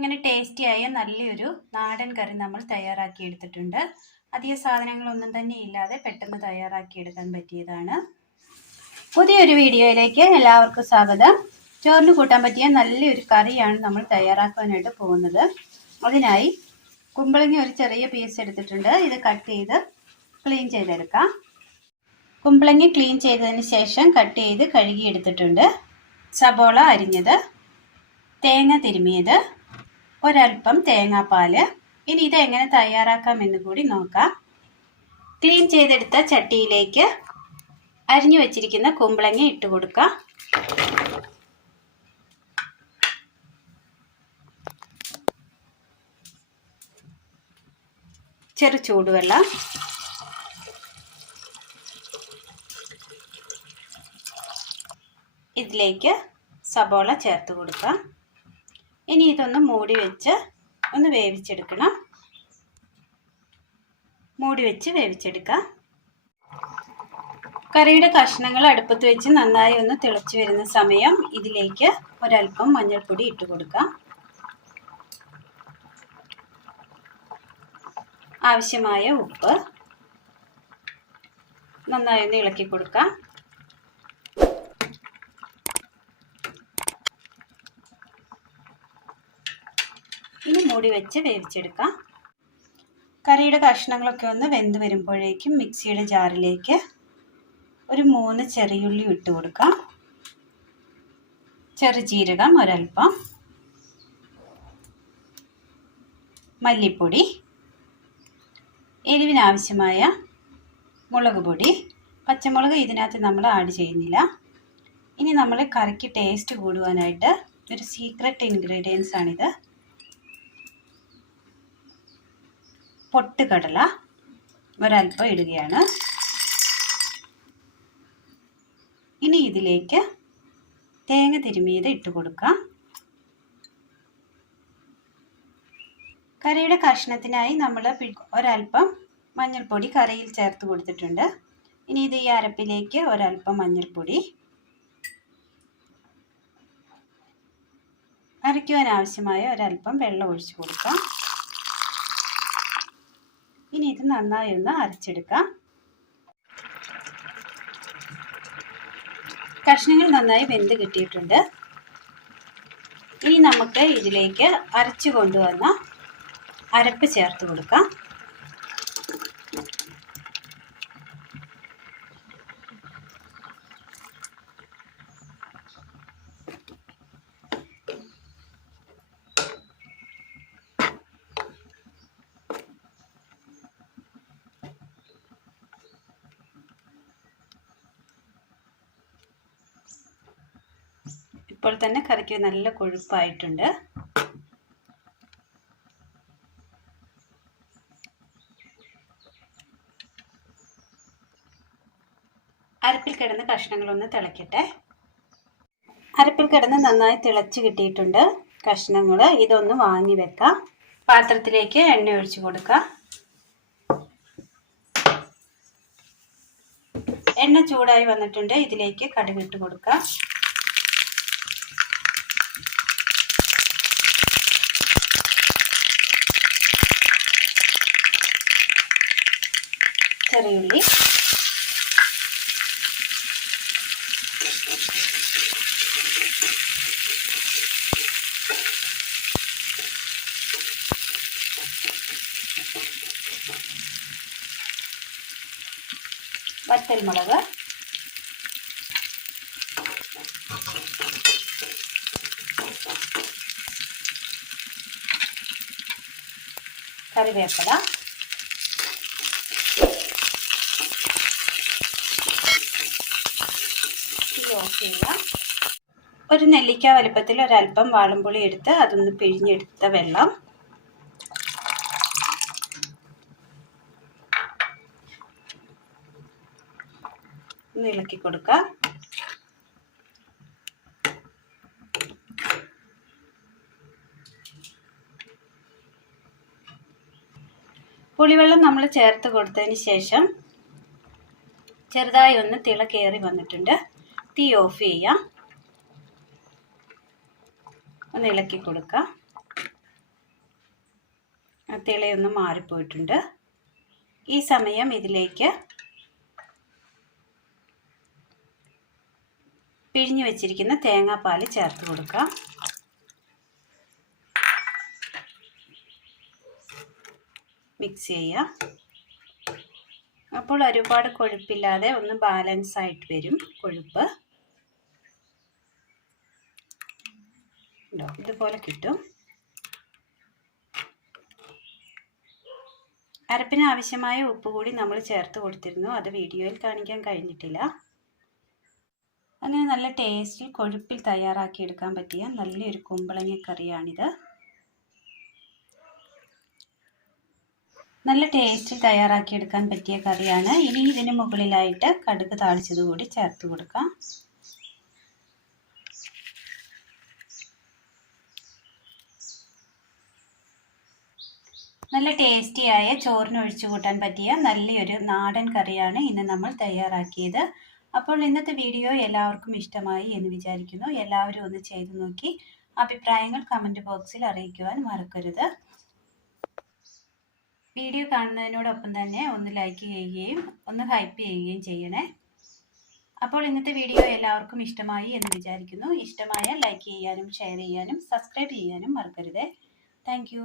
ഇങ്ങനെ ടേസ്റ്റിയായ നല്ലൊരു നാടൻ കറി നമ്മൾ തയ്യാറാക്കി എടുത്തിട്ടുണ്ട് അധിക സാധനങ്ങളൊന്നും തന്നെ ഇല്ലാതെ പെട്ടെന്ന് തയ്യാറാക്കി എടുക്കാൻ പറ്റിയതാണ്. പുതിയൊരു വീഡിയോയിലേക്ക് എല്ലാവർക്കും സ്വാഗതം. ചോറിന് കൂട്ടാൻ പറ്റിയ നല്ലൊരു കറിയാണ് നമ്മൾ തയ്യാറാക്കാനായിട്ട് പോകുന്നത്. അതിനായി കുമ്പളങ്ങ ഒരു ചെറിയ പീസ് എടുത്തിട്ടുണ്ട്. ഇത് കട്ട് ചെയ്ത് ക്ലീൻ ചെയ്തെടുക്കാം. കുമ്പളങ്ങി ക്ലീൻ ചെയ്തതിന് ശേഷം കട്ട് ചെയ്ത് കഴുകിയെടുത്തിട്ടുണ്ട്. സബോള അരിഞ്ഞത്. തേങ്ങ തിരുമിയത്. ഒരൽപ്പം തേങ്ങാപ്പാൽ ഇനി ഇത് എങ്ങനെ തയ്യാറാക്കാമെന്ന് കൂടി നോക്കാം. ക്ലീൻ ചെയ്തെടുത്ത ചട്ടിയിലേക്ക് അരിഞ്ഞു വെച്ചിരിക്കുന്ന കുമ്പളങ്ങ ഇട്ട് കൊടുക്കാം. ചെറു ചൂടുവെള്ളം. ഇതിലേക്ക് സബോള ചേർത്ത് കൊടുക്കാം. ഇനി ഇതൊന്ന് മൂടി വെച്ച് ഒന്ന് വേവിച്ചെടുക്കണം. മൂടി വെച്ച് വേവിച്ചെടുക്കാം. കറിയുടെ കഷ്ണങ്ങൾ അടുപ്പത്ത് വെച്ച് നന്നായി ഒന്ന് തിളച്ചു വരുന്ന സമയം ഇതിലേക്ക് ഒരൽപ്പം മഞ്ഞൾപ്പൊടി ഇട്ട് കൊടുക്കാം. ആവശ്യമായ ഉപ്പ് നന്നായി ഒന്ന് ഇളക്കി കൊടുക്കാം ഇനി മൂടി വെച്ച് വേവിച്ചെടുക്കാം. കറിയുടെ കഷ്ണങ്ങളൊക്കെ ഒന്ന് വെന്ത് വരുമ്പോഴേക്കും മിക്സിയുടെ ജാറിലേക്ക് ഒരു മൂന്ന് ചെറിയുള്ളി ഇട്ട് കൊടുക്കാം. ചെറുജീരകം ഒരൽപ്പം. മല്ലിപ്പൊടി. എരിവിനാവശ്യമായ മുളക് പൊടി. പച്ചമുളക് ഇതിനകത്ത് നമ്മൾ ആഡ് ചെയ്യുന്നില്ല. ഇനി നമ്മൾ കറിക്ക് ടേസ്റ്റ് കൂടുവാനായിട്ട് ഒരു സീക്രട്ട് ഇൻഗ്രീഡിയൻസ് ആണിത്. പൊട്ടുകടല ഒരൽപ്പം ഇടുകയാണ്. ഇനി ഇതിലേക്ക് തേങ്ങ തിരുമിയത് ഇട്ട് കൊടുക്കാം. കറിയുടെ കഷ്ണത്തിനായി നമ്മൾ ഒരൽപ്പം മഞ്ഞൾപ്പൊടി കറിയിൽ ചേർത്ത് കൊടുത്തിട്ടുണ്ട്. ഇനി ഇത് ഈ അരപ്പിലേക്ക് ഒരൽപ്പം മഞ്ഞൾപ്പൊടി അരയ്ക്കുവാൻ ആവശ്യമായ ഒരൽപ്പം വെള്ളം ഒഴിച്ചു കൊടുക്കാം. നന്നായി ഒന്ന് അരച്ചെടുക്കാം. കഷ്ണങ്ങൾ നന്നായി വെന്ത് കിട്ടിയിട്ടുണ്ട്. ഇനി നമുക്ക് ഇതിലേക്ക് അരച്ചു കൊണ്ടുവന്ന അരപ്പ് ചേർത്ത് കൊടുക്കാം. ഇപ്പോൾ തന്നെ കറിക്ക് നല്ല കൊഴുപ്പായിട്ടുണ്ട്. അരപ്പിൽ കിടന്ന് കഷ്ണങ്ങളൊന്ന് തിളക്കട്ടെ. അരപ്പിൽ കിടന്ന് നന്നായി തിളച്ച് കിട്ടിയിട്ടുണ്ട് കഷ്ണങ്ങൾ ഇതൊന്ന് വാങ്ങി വെക്കാം. പാത്രത്തിലേക്ക് എണ്ണ ഒഴിച്ചു കൊടുക്കാം. എണ്ണ ചൂടായി വന്നിട്ടുണ്ട്. ഇതിലേക്ക് കടുകിട്ട് കൊടുക്കാം. ചെറിയുള്ളി വറ്റൽമുളക് കറിവേപ്പില ഓഫ് ചെയ്യാം ഒരു നെല്ലിക്ക വലുപ്പത്തിൽ ഒരല്പം വാളംപുളി എടുത്ത് അതൊന്ന് പിഴിഞ്ഞെടുത്ത വെള്ളം. ഒന്ന് ഇളക്കി കൊടുക്കാം പുളിവെള്ളം നമ്മൾ ചേർത്ത് കൊടുത്തതിന് ശേഷം ചെറുതായി ഒന്ന് തിള കയറി വന്നിട്ടുണ്ട്. തീ ഓഫ് ചെയ്യാം ഒന്ന് ഇളക്കി കൊടുക്കാം തിളയൊന്ന് മാറിപ്പോയിട്ടുണ്ട്. ഈ സമയം ഇതിലേക്ക് പിഴിഞ്ഞു വെച്ചിരിക്കുന്ന തേങ്ങാപ്പാൽ ചേർത്ത് കൊടുക്കാം മിക്സ് ചെയ്യാം അപ്പോൾ ഒരുപാട് കൊഴുപ്പില്ലാതെ ഒന്ന് ബാലൻസ് ആയിട്ട് വരും കൊഴുപ്പ്. ഉണ്ടോ ഇതുപോലെ കിട്ടും. അരപ്പിന് ആവശ്യമായ ഉപ്പ് കൂടി നമ്മൾ ചേർത്ത് കൊടുത്തിരുന്നു. അത് വീഡിയോയിൽ കാണിക്കാൻ കഴിഞ്ഞിട്ടില്ല. അങ്ങനെ നല്ല ടേസ്റ്റിൽ കൊഴുപ്പിൽ തയ്യാറാക്കിയെടുക്കാൻ പറ്റിയ നല്ലൊരു കുമ്പളങ്ങ കറിയാണിത്. നല്ല ടേസ്റ്റിൽ തയ്യാറാക്കിയെടുക്കാൻ പറ്റിയ കറിയാണ്. ഇനി ഇതിന് മുകളിലായിട്ട് കടുക് താളിച്ചത് കൂടി ചേർത്ത് കൊടുക്കാം. നല്ല ടേസ്റ്റിയായ ചോറിന് ഒഴിച്ചു കൂട്ടാൻ പറ്റിയ നല്ലൊരു നാടൻ കറിയാണ് ഇന്ന് നമ്മൾ തയ്യാറാക്കിയത്. അപ്പോൾ ഇന്നത്തെ വീഡിയോ എല്ലാവർക്കും ഇഷ്ടമായി എന്ന് വിചാരിക്കുന്നു. എല്ലാവരും ഒന്ന് ചെയ്തു നോക്കി അഭിപ്രായങ്ങൾ കമന്റ് ബോക്സിൽ അറിയിക്കുവാൻ മറക്കരുത്. വീഡിയോ കാണുന്നതിനോടൊപ്പം തന്നെ ഒന്ന് ലൈക്ക് ചെയ്യുകയും ഒന്ന് ഹൈപ്പ് ചെയ്യുകയും ചെയ്യണേ. അപ്പോൾ ഇന്നത്തെ വീഡിയോ എല്ലാവർക്കും ഇഷ്ടമായി എന്ന് വിചാരിക്കുന്നു. ഇഷ്ടമായ ലൈക്ക് ചെയ്യാനും ഷെയർ ചെയ്യാനും സബ്സ്ക്രൈബ് ചെയ്യാനും മറക്കരുത്. താങ്ക്